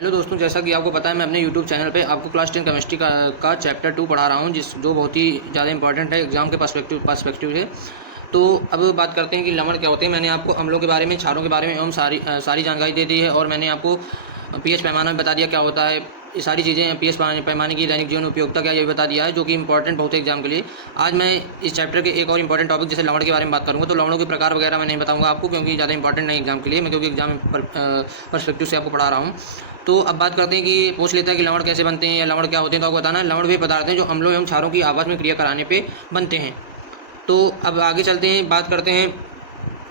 Hello दोस्तों, जैसा कि आपको पता है मैं अपने यूट्यूब चैनल पे आपको क्लास 10 केमिस्ट्री का चैप्टर 2 पढ़ा रहा हूँ, जो बहुत ही ज़्यादा इंपॉर्टेंट है एग्जाम के पर्सपेक्टिव से। तो अब बात करते हैं कि लवण क्या होते हैं। मैंने आपको अम्लों के बारे में, क्षारों के बारे में एवं सारी जानकारी दे दी है, और मैंने आपको पीएच पैमाना भी बता दिया क्या होता है। ये सारी चीज़ें, पीएच पैमाने की दैनिक जीवन उपयोगिता क्या, ये भी बता दिया है, जो कि इंपॉर्टेंट बहुत है एग्जाम के लिए। आज मैं इस चैप्टर के एक और इंपॉर्टेंट टॉपिक जैसे लवण के बारे में बात करूँगा। तो लवणों के प्रकार वगैरह मैं नहीं बताऊँगा आपको, क्योंकि ज़्यादा इंपॉर्टेंट नहीं एग्जाम के लिए, मैं क्योंकि एग्जाम पर्सपेक्टिव से आपको पढ़ा रहा हूँ। तो अब बात करते हैं कि पूछ लेते हैं कि लवण कैसे बनते हैं या लवण क्या होते हैं। तो आपको बताना है, लवण वे पदार्थ हैं जो अम्लों एवं क्षारों की आपस में क्रिया कराने पे बनते हैं। तो अब आगे चलते हैं, बात करते हैं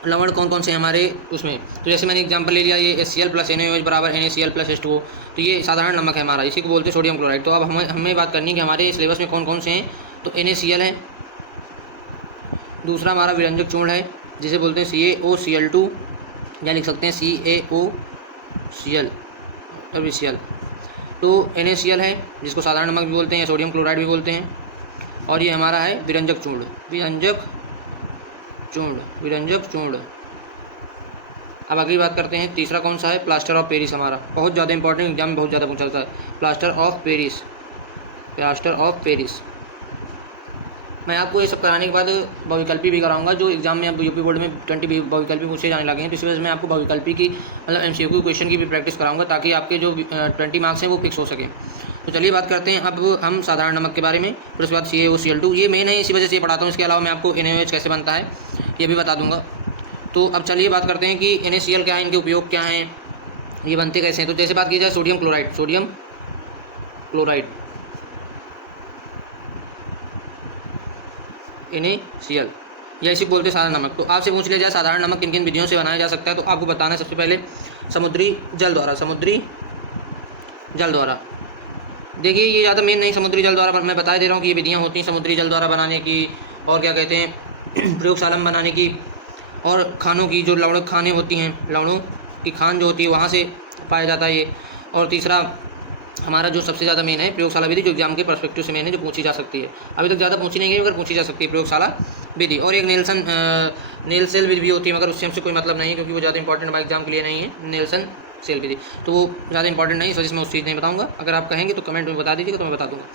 लवण कौन कौन से हैं हमारे उसमें। तो जैसे मैंने एग्जांपल ले लिया, ये HCl प्लस NaOH बराबर NaCl प्लस H2O। तो ये साधारण नमक है हमारा, इसी को बोलते हैं सोडियम क्लोराइड। तो अब हमें बात करनी है कि हमारे सिलेबस में कौन कौन से हैं। तो NaCl है, दूसरा हमारा विरंजक चूर्ण है जिसे बोलते हैं CaOCl2, या लिख सकते हैं CaOCl और VCl। तो NaCl है जिसको साधारण नमक भी बोलते हैं या सोडियम क्लोराइड भी बोलते हैं, और ये हमारा है विरंजक चूर्ण। अब अगली बात करते हैं, तीसरा कौन सा है, प्लास्टर ऑफ पेरिस। हमारा बहुत ज़्यादा इंपॉर्टेंट, एग्जाम में बहुत ज़्यादा पूछा जाता है, प्लास्टर ऑफ पेरिस। मैं आपको ये सब कराने के बाद बहुविकल्पी भी कराऊंगा, जो एग्जाम में अब यूपी बोर्ड में 20 बहुविकल्पी पूछे जाने लगे हैं। तो इस वजह से मैं आपको बहुविकल्पी की मतलब MCQ क्वेश्चन की भी प्रैक्टिस कराऊंगा, ताकि आपके जो 20 मार्क्स हैं वो फिक्स हो सके। तो चलिए बात करते हैं अब हम साधारण नमक के बारे में, फिर उसके बाद CaOCl2। ये मेन है, इसी वजह से ये पढ़ाता हूँ। इसके अलावा मैं आपको NaOH कैसे बनता है ये भी बता दूंगा। तो अब चलिए बात करते हैं कि NaCl क्या है, इनके उपयोग क्या हैं, ये बनते कैसे हैं। तो जैसे बात की जाए सोडियम क्लोराइड NaCl, या इसी बोलते साधारण नमक। तो आपसे पूछ लिया जाए साधारण नमक किन किन विधियों से बनाया जा सकता है, तो आपको बताना है सबसे पहले समुद्री जल द्वारा। देखिए ये ज़्यादा मेन नहीं, समुद्री जल द्वारा मैं बता दे रहा हूँ कि ये विधियाँ होती हैं समुद्री जल द्वारा बनाने की, और क्या कहते हैं प्रयोगशाला में बनाने की, और खानों की जो लवणक खानें होती हैं, लवणों की खान जो होती है वहाँ से पाया जाता है ये। और तीसरा हमारा जो सबसे ज़्यादा मेन है प्रयोगशाला विधि, जो एग्जाम के पर्सपेक्टिव से मेन है, जो पूछी जा सकती है। अभी तक ज़्यादा पूछी नहीं गई मगर पूछी जा सकती है प्रयोगशाला विधि। और एक नेल्सन विधि भी होती है, मगर उससे हमसे कोई मतलब नहीं है, क्योंकि वो ज़्यादा इंपॉर्टेंट हमारे एग्जाम के लिए नहीं है नेल्सन सेल विधि। तो वो ज़्यादा इंपॉर्टेंट नहीं, इस वजह से मैं उस चीज़ नहीं बताऊंगा। अगर आप कहेंगे तो कमेंट में बता दीजिएगा, तो मैं बता दूँगा।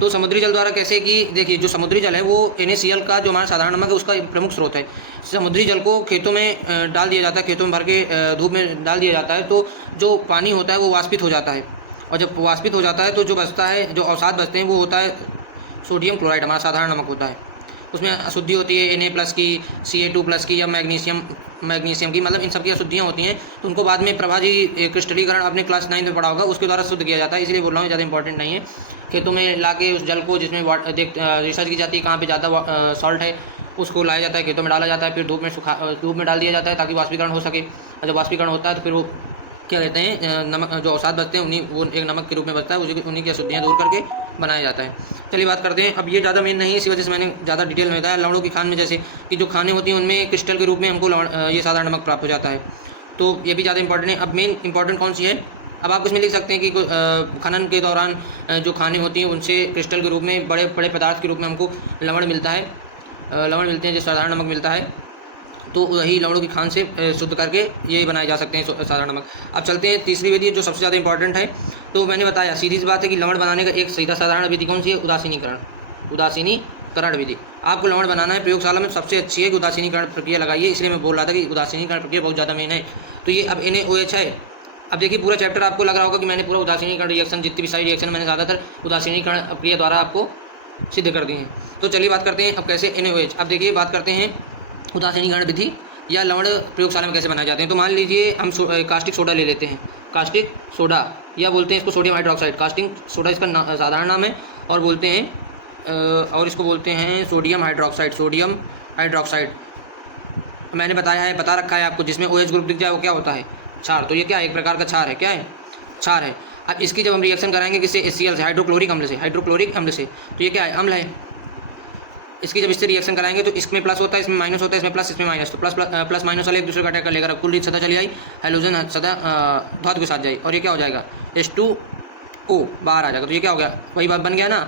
तो समुद्री जल द्वारा कैसे कि देखिए, जो समुद्री जल है वो NaCl का जो हमारा साधारण नमक है उसका प्रमुख स्रोत है। समुद्री जल को खेतों में डाल दिया जाता है, खेतों में भर के धूप में डाल दिया जाता है, तो जो पानी होता है वो वाष्पित हो जाता है, और जब वाष्पित हो जाता है तो जो बचता है, जो अवसाद बचते हैं, वो होता है सोडियम क्लोराइड, हमारा साधारण नमक होता है। उसमें अशुद्धि होती है Na+ की, Ca2+ की, या मैग्नीशियम की, मतलब इन सब की अशुद्धियाँ होती हैं। तो उनको बाद में प्रभाजी क्रिस्टलीकरण आपने क्लास 9 में पढ़ा होगा, उसके द्वारा शुद्ध किया जाता है। इसलिए बोल रहा हूँ ज़्यादा इंपॉर्टेंट नहीं है। खेतों में ला के उस जल को, जिसमें रिसर्च की जाती है कहाँ पे ज़्यादा सॉल्ट है, उसको लाया जाता है, खेतों में डाला जाता है, फिर धूप में डाल दिया जाता है ताकि वाष्पीकरण हो सके। और जब वाष्पीकरण होता है तो फिर वो क्या कहते हैं, नमक, जो अवसाद बचते हैं वो एक नमक के रूप में बचता है, उन्हीं की अशुद्धियाँ दूर करके बनाया जाता है। चलिए बात करते हैं, अब ये ज़्यादा मेन नहीं है, इसी वजह से मैंने ज़्यादा डिटेल में बताया। लवणों की खान में जैसे कि जो खाने होती हैं उनमें क्रिस्टल के रूप में हमको ये साधारण नमक प्राप्त हो जाता है, तो ये भी ज़्यादा इंपॉर्टेंट है। अब मेन इंपॉर्टेंट कौन सी है, अब आप इसमें लिख सकते हैं कि खनन के दौरान जो खाने होती हैं उनसे क्रिस्टल के रूप में, बड़े बड़े पदार्थ के रूप में हमको लवण मिलता है, लवण मिलते हैं, जो साधारण नमक मिलता है। तो वही लवणों की खान से शुद्ध करके ये बनाए जा सकते हैं साधारण नमक। अब चलते हैं तीसरी विधि, जो सबसे ज़्यादा इंपॉर्टेंट है। तो मैंने बताया, सीधी सी बात है कि लवण बनाने का एक सीधा साधारण विधि कौन सी है, उदासीनीकरण विधि। आपको लवण बनाना है प्रयोगशाला में, सबसे अच्छी है कि उदासीनीकरण प्रक्रिया लगाइए। इसलिए मैं बोल रहा था कि उदासीनीकरण प्रक्रिया बहुत ज़्यादा मेन है। तो ये अब NaOH है। अब देखिए पूरा चैप्टर आपको लग रहा होगा कि मैंने पूरा उदासीनीकरण रिएक्शन, जितनी भी सारी रिएक्शन मैंने ज़्यादातर उदासीनीकरण प्रक्रिया द्वारा आपको सिद्ध कर दी हैं। तो चलिए बात करते हैं अब कैसे NaOH। अब देखिए बात करते हैं उदासीनीकरण विधि या लवण प्रयोगशाला में कैसे बनाए जाते हैं। तो मान लीजिए हम कास्टिक सोडा ले लेते हैं, कास्टिक सोडा, या बोलते हैं इसको सोडियम हाइड्रोक्साइड। कास्टिक सोडा इसका साधारण नाम है, और बोलते हैं और इसको बोलते हैं सोडियम हाइड्रोक्साइड। मैंने बता रखा है आपको, जिसमें OH ग्रुप दिख जाए वो क्या होता है, क्षार। तो ये क्या है, एक प्रकार का क्षार है। क्या है, क्षार है। अब इसकी जब हम रिएक्शन कराएंगे किससे, HCl से, हाइड्रोक्लोरिक अम्ल से, तो ये क्या है, अम्ल है। इसकी जब इससे रिएक्शन कराएंगे तो इसमें प्लस होता है, इसमें माइनस होता है, इसमें प्लस, इसमें माइनस। तो प्लस माइनस वाले एक दूसरे का अटैक कर लेगा, कुल सतह चली आई, हाइड्रोजन सतह धातु के साथ जाए, और ये क्या हो जाएगा, H2O बाहर आ जाएगा। तो ये क्या हो गया, वही बात बन गया ना,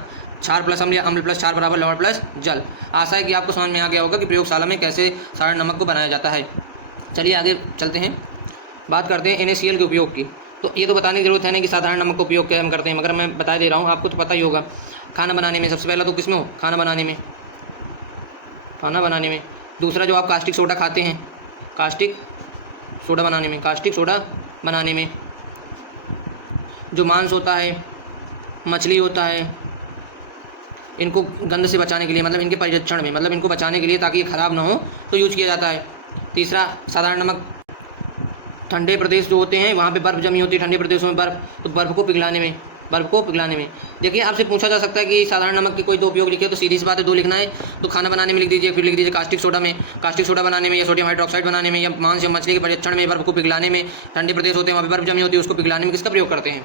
क्षार प्लस अम्ल, या अम्ल प्लस क्षार बराबर लवण प्लस जल। आशा है कि आपको समझ में आ गया होगा कि प्रयोगशाला में कैसे साधारण नमक को बनाया जाता है। चलिए आगे चलते हैं, बात करते हैं NaCl के उपयोग की। तो ये तो बताने की ज़रूरत है नहीं कि साधारण नमक का उपयोग क्या हम करते हैं, मगर मैं बता दे रहा हूँ, आपको तो पता ही होगा। खाना बनाने में सबसे पहला तो किसमें हो, खाना बनाने में, खाना बनाने में। दूसरा जो आप कास्टिक सोडा खाते हैं, कास्टिक सोडा बनाने में, कास्टिक सोडा बनाने में। जो मांस होता है, मछली होता है, इनको गंध से बचाने के लिए, मतलब इनके परिरक्षण में, मतलब इनको बचाने के लिए ताकि ये ख़राब ना हो, तो यूज़ किया जाता है। तीसरा साधारण नमक, ठंडे प्रदेश जो होते हैं वहाँ पे बर्फ़ जमी होती है, ठंडे प्रदेशों में बर्फ़, तो बर्फ़ को पिघलाने में, बर्फ़ को पिघलाने में। देखिए आपसे पूछा जा सकता है कि साधारण नमक के कोई दो उपयोग लिखे, तो सीधी सी बात है, दो लिखना है, तो खाना बनाने में लिख दीजिए, फिर लिख दीजिए कास्टिक सोडा में, कास्टिक सोडा बनाने में या सोडियम हाइड्रोक्साइड बनाने में या मांस या मछली के परीक्षण में, बर्फ़ को पिघलाने में, ठंडे प्रदेश होते हैं वहाँ पर बर्फ़ जमी होती है उसको पिघलाने में किसका प्रयोग करते हैं,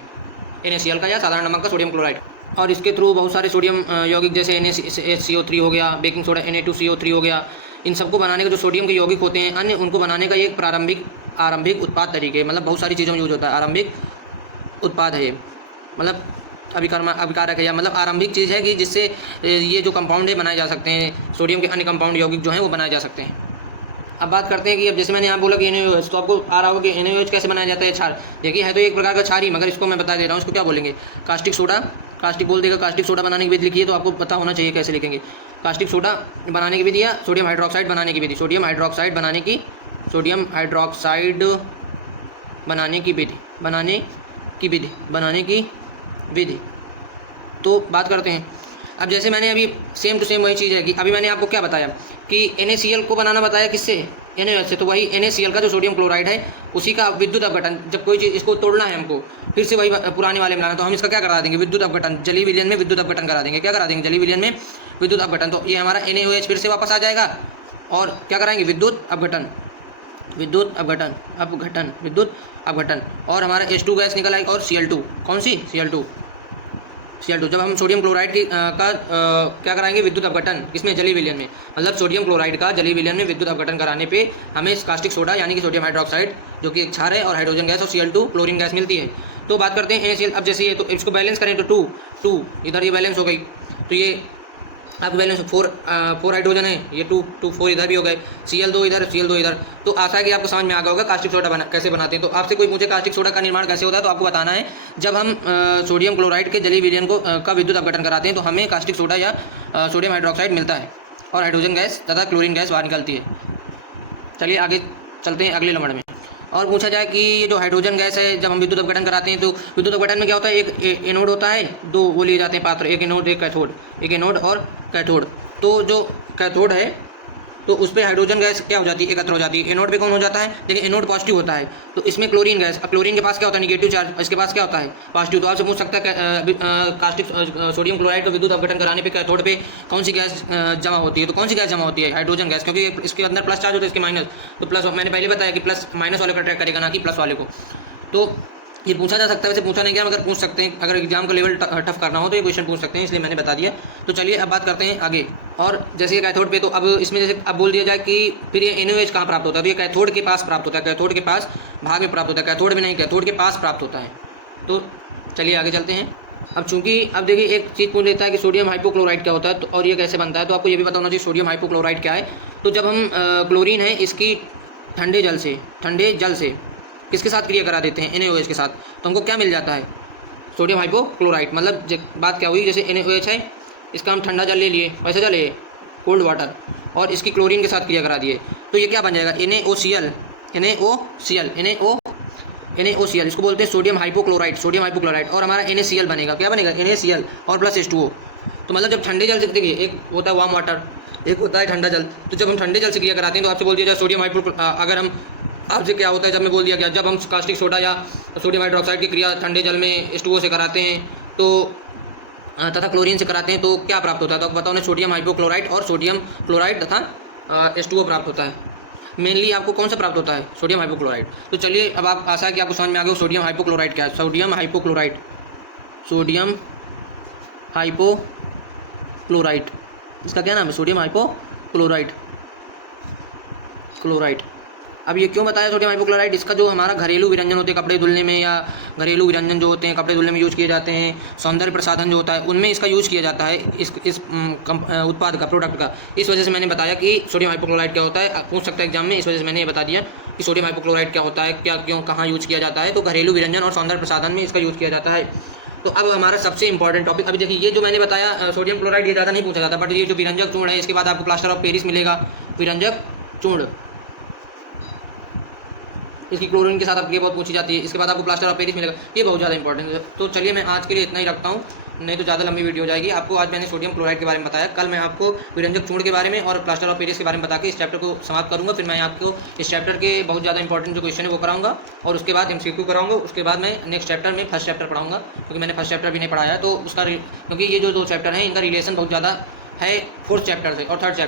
NaCl का या साधारण नमक का, सोडियम क्लोराइड। और इसके थ्रू बहुत सारे सोडियम यौगिक जैसे NaCO3 हो गया, बेकिंग सोडा Na2CO3 हो गया, इन सबको बनाने के जो सोडियम के यौगिक होते हैं अन्य, उनको बनाने का ये एक आरंभिक उत्पाद तरीके, मतलब बहुत सारी चीज़ों में यूज होता है, आरंभिक उत्पाद है ये, मतलब अभिकारक है, या मतलब आरंभिक चीज़ है कि जिससे ये जो कंपाउंड है बनाए जा सकते हैं, सोडियम के अन्य कंपाउंड यौगिक जो हैं वो बनाए जा सकते हैं। अब बात करते हैं कि अब जैसे मैंने यहाँ बोला कि NaOH, तो आपको आ रहा होगा कि NaOH कैसे बनाया जाता है, क्षार। देखिए है तो एक प्रकार का क्षार ही, मगर इसको मैं बता दे रहा हूँ, इसको क्या बोलेंगे, कास्टिक सोडा, कास्टिक बोल देगा, कास्टिक सोडा बनाने की विधि लिखी है तो आपको पता होना चाहिए कैसे लिखेंगे। कास्टिक सोडा बनाने की विधि या सोडियम हाइड्रोक्साइड बनाने की विधि, सोडियम हाइड्रोक्साइड बनाने की, सोडियम हाइड्रोक्साइड बनाने की विधि, बनाने की विधि, बनाने की विधि। तो बात करते हैं, अब जैसे मैंने अभी सेम टू सेम वही चीज़ है कि अभी मैंने आपको क्या बताया कि NaCl को बनाना बताया किससे, NaOH से, तो वही NaCl का जो सोडियम क्लोराइड है उसी का विद्युत अपघटन, जब कोई चीज़ इसको तोड़ना है हमको, फिर से वही पुराने वाले में लाना, तो हम इसका क्या करा देंगे, विद्युत अपघटन, जलीय विलयन में विद्युत अपघटन करा देंगे, क्या करा देंगे, जलीय विलयन में विद्युत अपघटन। तो ये हमारा NaOH फिर से वापस आ जाएगा और क्या कराएंगे, विद्युत अपघटन, विद्युत अपघटन, अपघटन, विद्युत अपघटन, और हमारा H2 गैस निकल आएगी, और Cl2, कौन सी, Cl2, जब हम सोडियम क्लोराइड की क्या कराएंगे, विद्युत अपघटन, किसमें, जलीय विलयन में, मतलब सोडियम क्लोराइड का जलीय विलयन में विद्युत अपघटन कराने पे हमें कास्टिक सोडा यानी कि सोडियम हाइड्रोक्साइड जो कि एक क्षार है, और हाइड्रोजन गैस और Cl2 क्लोरीन गैस मिलती है। तो बात करते हैं NaCl। अब जैसे ये, तो इसको बैलेंस करें तो 2 इधर ये बैलेंस हो गई, तो ये आपको बैलेंस 4 हाइड्रोजन है, ये 2 4 इधर भी हो गए, Cl2 इधर, Cl2 इधर। तो आशा है कि आपको समझ में आ गया होगा कास्टिक सोडा कैसे बनाते हैं। तो आपसे कोई पूछे कास्टिक सोडा का निर्माण कैसे होता है, तो आपको बताना है जब हम सोडियम क्लोराइड के जलीय विलयन का विद्युत अपघटन कराते हैं तो हमें कास्टिक सोडा या सोडियम हाइड्रोक्साइड मिलता है, और हाइड्रोजन गैस तथा क्लोरीन गैस बाहर निकलती है। चलिए आगे चलते हैं अगले नंबर में। और पूछा जाए कि ये जो हाइड्रोजन गैस है जब हम विद्युत अपघटन कराते हैं तो विद्युत अपघटन में क्या होता है, एक एनोड होता है, दो वो लिए जाते हैं पात्र, एक एनोड एक कैथोड, एक एनोड और कैथोड। तो जो कैथोड है तो उस पर हाइड्रोजन गैस क्या हो जाती है, एकत्र हो जाती है। एनोड पे कौन हो जाता है, देखिए एनोड पॉजिटिव होता है, तो इसमें क्लोरीन गैस, अब क्लोरीन के पास क्या होता है, निगेटिव चार्ज, इसके पास क्या होता है, पॉजिटिव। तो आपसे पूछ सकता है कास्टिक सोडियम क्लोराइड का विद्युत अपघटन कराने पे कैथोड पे कौन सी गैस जमा होती है, तो कौन सी गैस जमा होती है, हाइड्रोजन गैस, क्योंकि इसके अंदर प्लस चार्ज होता है, इसके माइनस, तो प्लस, मैंने पहले बताया कि प्लस माइनस वाले को अट्रैक्ट करेगा ना कि प्लस वाले को। तो ये पूछा जा सकता है, वैसे पूछा नहीं गया मगर पूछ सकते हैं, अगर एग्जाम का लेवल टफ करना हो तो ये क्वेश्चन पूछ सकते हैं, इसलिए मैंने बता दिया। तो चलिए अब बात करते हैं आगे। और जैसे ये कैथोड पे, तो अब इसमें जैसे अब बोल दिया जाए कि फिर ये NaOH कहाँ प्राप्त होता है, तो ये कैथोड के पास प्राप्त होता है, कैथोड के पास भाग में प्राप्त होता है, कैथोड में नहीं, कैथोड के पास प्राप्त होता है। तो चलिए आगे चलते हैं। अब चूंकि अब देखिए एक चीज़ पूछ लेता है कि सोडियम हाइपोक्लोराइड क्या होता है, तो और ये कैसे बनता है, तो आपको ये भी पता होना चाहिए सोडियम हाइपोक्लोराइड क्या है। तो जब हम क्लोरीन है इसकी ठंडे जल से किसके साथ क्रिया करा देते हैं, NaOH के साथ, तो हमको क्या मिल जाता है, सोडियम हाइपोक्लोराइड। मतलब बात क्या हुई, जैसे NaOH है, इसका हम ठंडा जल ले लिए, वैसे जल लिए कोल्ड वाटर, और इसकी क्लोरीन के साथ क्रिया करा दिए, तो ये क्या बन जाएगा, NaOCl, इसको बोलते हैं सोडियम हाइपोक्लोराइड, और हमारा NaCl बनेगा, क्या बनेगा, NaCl और प्लस H2O। तो मतलब जब ठंडे जल से, देखिए एक होता है वार्म वाटर, एक होता है ठंडा जल, तो जब हम ठंडे जल से क्रिया कराते हैं तो आपसे बोल दिया जाए सोडियम अगर हम आपसे क्या होता है, जब मैं बोल दिया गया, जब हम कास्टिक सोडा या सोडियम हाइड्रोक्साइड की क्रिया ठंडे जल में H2O से कराते हैं तो तथा क्लोरीन से कराते हैं तो क्या प्राप्त होता है, तो बताओ ना, सोडियम हाइपोक्लोराइड और सोडियम क्लोराइड तथा H2O प्राप्त होता है। मेनली आपको कौन सा प्राप्त होता है, सोडियम हाइपोक्लोराइड। तो चलिए अब आप आशा है कि आपको समझ में आ गया सोडियम हाइपोक्लोराइड क्या है। सोडियम हाइपोक्लोराइड, इसका क्या नाम है, सोडियम हाइपोक्लोराइड, अब ये क्यों बताया सोडियम हाइपोक्लोराइट? इसका जो हमारा घरेलू विरंजन होते हैं कपड़े धुलने में, या घरेलू विरंजन जो होते हैं कपड़े धुलने में यूज़ किए जाते हैं, सौंदर्य प्रसाधन जो होता है उनमें इसका यूज़ किया जाता है, इस उत्पाद का, प्रोडक्ट का। इस वजह से मैंने बताया कि सोडियम हाइपोक्लोराइट क्या होता है, पूछ सकता है एग्जाम में, इस वजह से मैंने ये बता दिया कि सोडियम हाइपोक्लोराइट क्या होता है, क्या क्यों कहाँ यूज़ किया जाता है। तो घरेलू विरंजन और सौंदर्य प्रसाधन में इसका यूज़ किया जाता है। तो अब हमारा सबसे इंपॉर्टेंट टॉपिक, अभी देखिए ये जो मैंने बताया सोडियम क्लोराइड, ये ज़्यादा नहीं पूछा जाता, बट ये जो विरंजक चूर्ण है इसके बाद आपको प्लास्टर ऑफ पेरिस मिलेगा, विरंजक चूर्ण, इसकी क्लोरीन के साथ आपको ये बहुत पूछी जाती है। इसके बाद आपको प्लास्टर ऑफ पेरिस मिलेगा, ये बहुत ज़्यादा इंपॉर्टेंट है। तो चलिए मैं आज के लिए इतना ही रखता हूँ, नहीं तो ज़्यादा लंबी वीडियो हो जाएगी। आपको आज मैंने सोडियम क्लोराइड के बारे में बताया, कल मैं आपको विरंजक चूर्ण के बारे में और प्लास्टर ऑफ पेरिस के बारे में बता के इस चैप्टर को समाप्त करूँगा। फिर मैं आपको इस चैप्टर के बहुत ज़्यादा इंपॉर्टेंट जो क्वेश्चन है वो कराऊंगा, और उसके बाद MCQ कराऊंगा। उसके बाद मैं नेक्स्ट चैप्टर में फर्स्ट चैप्टर पढ़ाऊंगा, क्योंकि मैंने फर्स्ट चैप्टर भी नहीं पढ़ाया, तो उसका क्योंकि ये जो दो चैप्टर हैं इनका रिलेशन बहुत ज़्यादा है फोर्थ चैप्टर से और थर्ड चैप्टर।